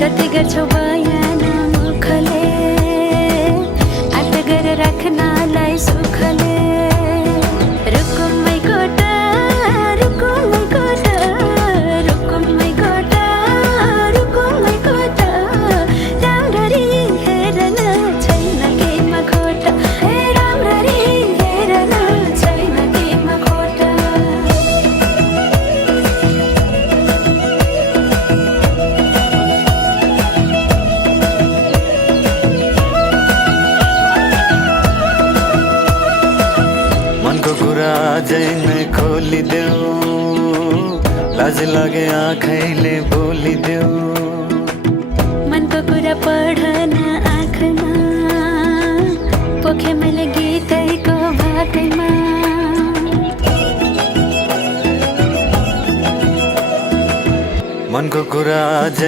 कति गर्छौ बयान मुखले आट गरेर राख्नलाई सुखले रुकुमै कोटा रुकुमै कोटा रुकुमै कोटा रुकुमै कोटा राम्ररी हेर्न छैन केमा खोटा हे राम्ररी हेर्न छैन केमा खोटा मनको कुरा अझै नै खोलिदेऊ लाज लागे आँखैले बोलिदेऊ मनको कुरा पढ्न आँखमा पोखे मैले गीतैको भाकैमा मनको कुरा अझै